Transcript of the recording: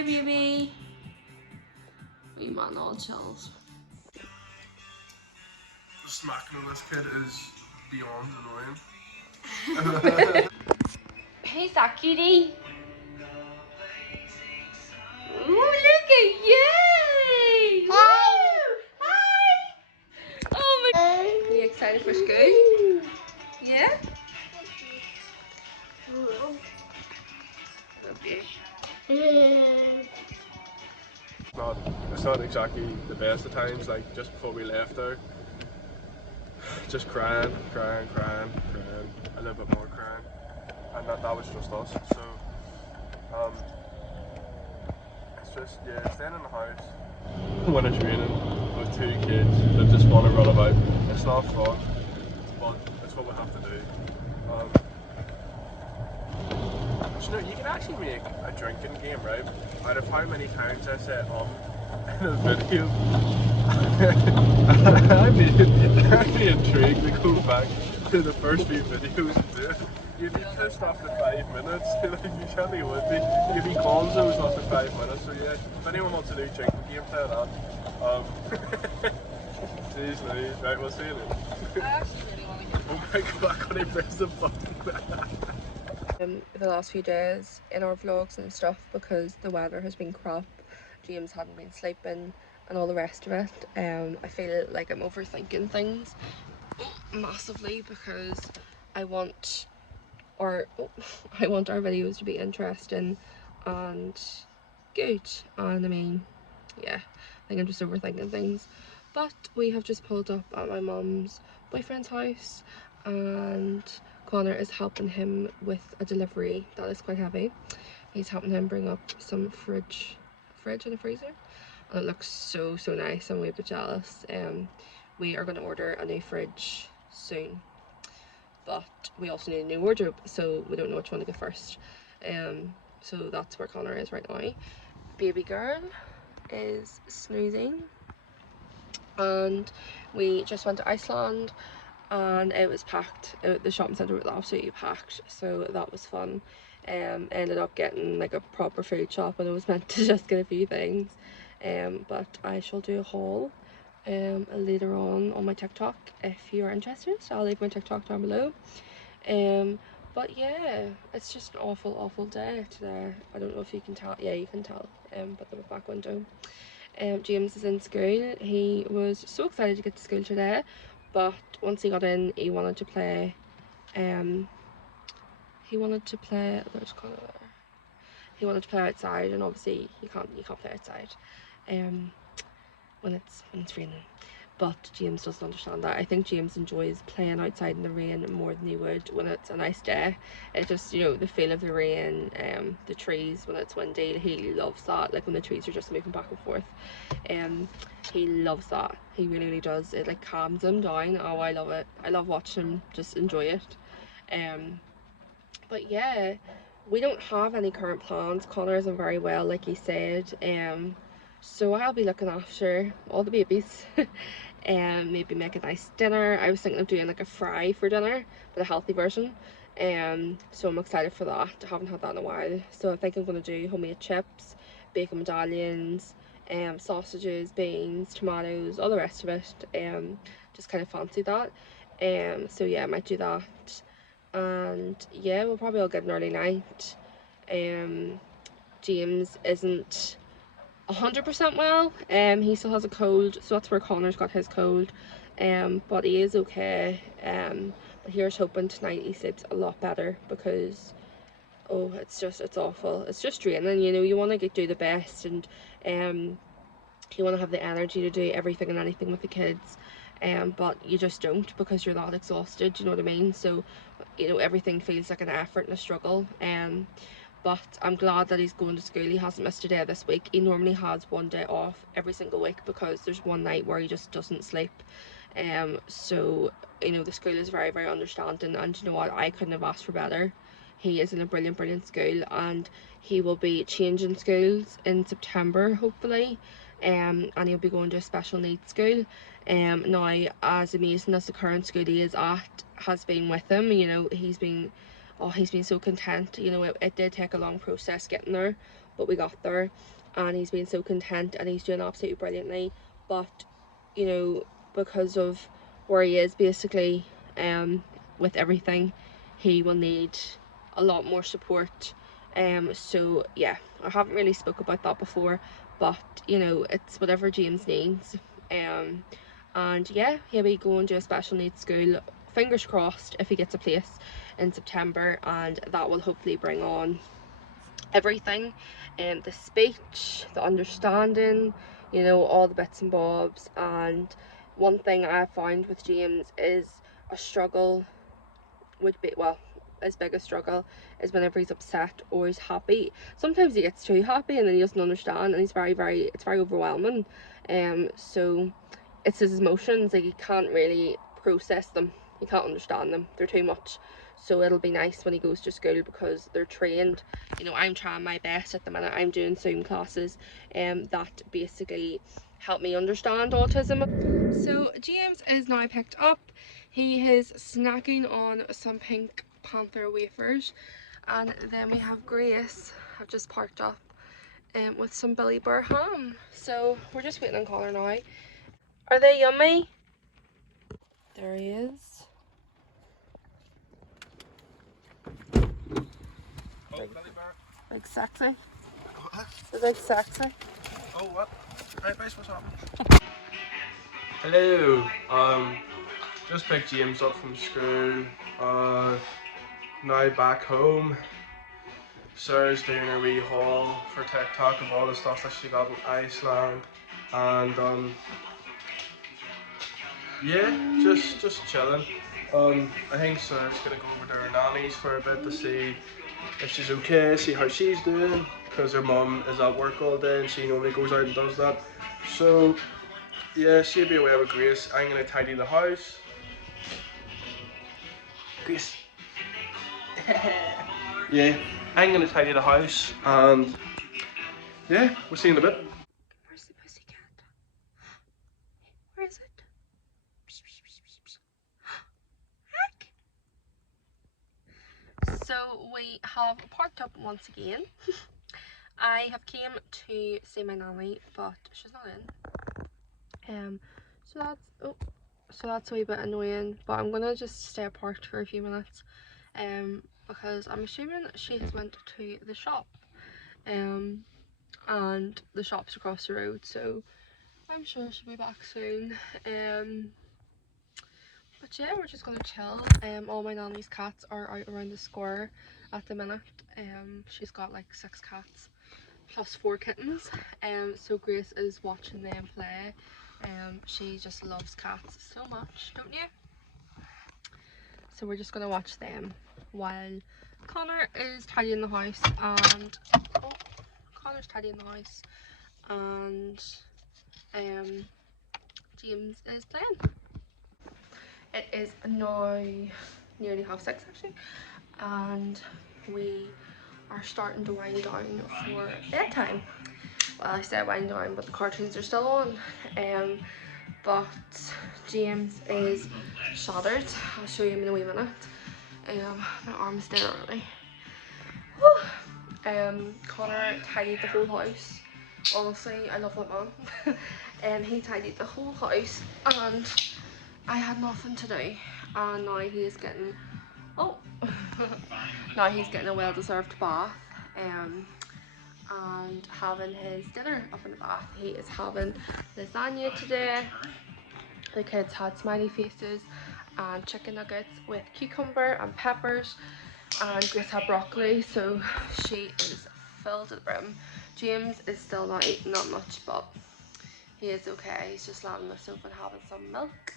Hi, baby. Wee man, all chills. The smacking on this kid is beyond annoying. Who's that cutie? Ooh, look at you! Hi! Hi! Oh my... Are you excited for school? Yeah? It's not exactly the best of times, like just before we left there. Just crying, crying, crying, crying, a little bit more crying. And that was just us. So, it's just, yeah, staying in the house when it's raining with two kids that just want to run about. It's not fun, but it's what we have to do. You know, you can actually make a drinking game, right? Out of how many times I said in a video. I'd be intrigued to go back to the first few videos and do it. You'd be pissed after 5 minutes, like you surely would be. You'd be consos after 5 minutes, so yeah, if anyone wants to do drinking game, play that. Jeez Louise, right, we'll see you then. I actually really want to get Oh my god, I can't press the button. the last few days in our vlogs and stuff, because the weather has been crap, James hadn't been sleeping and all the rest of it. I feel like I'm overthinking things massively because I want our videos to be interesting and good, and I mean, yeah, I think I'm just overthinking things. But we have just pulled up at my mum's boyfriend's house and Connor is helping him with a delivery that is quite heavy. He's helping him bring up some fridge and a freezer, and it looks so nice. I'm way bit jealous. We are going to order a new fridge soon, but we also need a new wardrobe, so we don't know which one to get first. So that's where Connor is right now. Baby girl is snoozing, and we just went to Iceland and it was packed. The shopping centre was absolutely packed, so that was fun. Ended up getting like a proper food shop and I was meant to just get a few things, but I shall do a haul later on my TikTok if you are interested. So I'll leave my TikTok down below. But yeah, it's just an awful day today. I don't know if you can tell. Yeah, you can tell by the back window. James is in school. He was so excited to get to school today, but once he got in, he wanted to play. He wanted to play. There's Connor there. He wanted to play outside, and obviously you can't play outside when it's raining. But James doesn't understand that. I think James enjoys playing outside in the rain more than he would when it's a nice day. It's just, you know, the feel of the rain, the trees when it's windy. He loves that, like when the trees are just moving back and forth. He loves that. He really does. It like calms him down. Oh, I love it. I love watching him just enjoy it. But yeah, we don't have any current plans. Connor isn't very well, like he said. So I'll be looking after all the babies. And maybe make a nice dinner. I was thinking of doing like a fry for dinner, but a healthy version. So I'm excited for that. I haven't had that in a while. So I think I'm going to do homemade chips, bacon medallions, sausages, beans, tomatoes, all the rest of it. Just kind of fancy that. So yeah, I might do that. And yeah, we'll probably all get an early night. James isn't 100% well. He still has a cold, so that's where Connor's got his cold. But he is okay. But here's hoping tonight he sleeps a lot better, because oh, it's awful. It's just draining, you know. You want to do the best, and you want to have the energy to do everything and anything with the kids, but you just don't, because you're that exhausted, you know what I mean? So, you know, everything feels like an effort and a struggle. But I'm glad that he's going to school. He hasn't missed a day this week. He normally has one day off every single week, because there's one night where he just doesn't sleep. So, you know, the school is very understanding, and you know what, I couldn't have asked for better. He is in a brilliant school, and he will be changing schools in September, hopefully. And he'll be going to a special needs school. Now, as amazing as the current school he is at has been with him, you know, he's been so content. You know, it did take a long process getting there, but we got there, and he's been so content and he's doing absolutely brilliantly. But you know, because of where he is basically with everything, he will need a lot more support. So yeah, I haven't really spoke about that before, but you know, it's whatever James needs. And yeah, he'll be going to a special needs school, fingers crossed, if he gets a place in September, and that will hopefully bring on everything, the speech, the understanding, you know, all the bits and bobs. And one thing I found with James is a struggle would be, well, his biggest struggle is whenever he's upset or he's happy. Sometimes he gets too happy and then he doesn't understand, and he's it's very overwhelming. So it's his emotions, like he can't really process them, he can't understand them, they're too much. So it'll be nice when he goes to school because they're trained. You know, I'm trying my best at the minute. I'm doing Zoom classes that basically help me understand autism. So James is now picked up. He is snacking on some Pink Panther wafers, and then we have Grace. I've just parked up with some Billy Burr ham. So we're just waiting on Connor now. Are they yummy? There he is. Oh, Billy Burr. Like sexy. What? They're like sexy. Oh, what? Hey, base, what's happening? Hello. Just picked James up from school. Now back home. Sarah's doing a wee haul for TikTok of all the stuff that she got in Iceland, and yeah, just chilling. I think Sarah's gonna go over to her nanny's for a bit to see if she's okay, see how she's doing, because her mum is at work all day and she normally goes out and does that. So yeah, she'll be away with Grace. I'm gonna tidy the house. Grace. Yeah, I'm gonna tidy the house, and yeah, we'll see you in a bit. Where's the pussycat? Where is it? So we have parked up once again. I have came to see my nanny, but she's not in. So that's a wee bit annoying. But I'm gonna just stay parked for a few minutes, because I'm assuming she has went to the shop, and the shop's across the road. So I'm sure she'll be back soon. But yeah, we're just gonna chill. All my nanny's cats are out around the square at the minute. She's got like 6 cats plus 4 kittens. So Grace is watching them play. She just loves cats so much, don't you? So we're just gonna watch them while Connor is tidying the house, and Connor's tidying the house, and James is playing. It is now nearly 6:30 actually, and we are starting to wind down for bedtime. Well, I say wind down, but the cartoons are still on. But James is shattered. I'll show you in a wee minute. My arm's dead already. Connor tidied the whole house. Honestly, I love that man. He tidied the whole house, and I had nothing to do. And now he is getting, now he's getting a well-deserved bath. And having his dinner up in the bath. He is having lasagna today. The kids had smiley faces and chicken nuggets with cucumber and peppers, and Grace had broccoli, so she is filled to the brim. James is still not eating that much, but he is okay. He's just laying on the sofa and having some milk.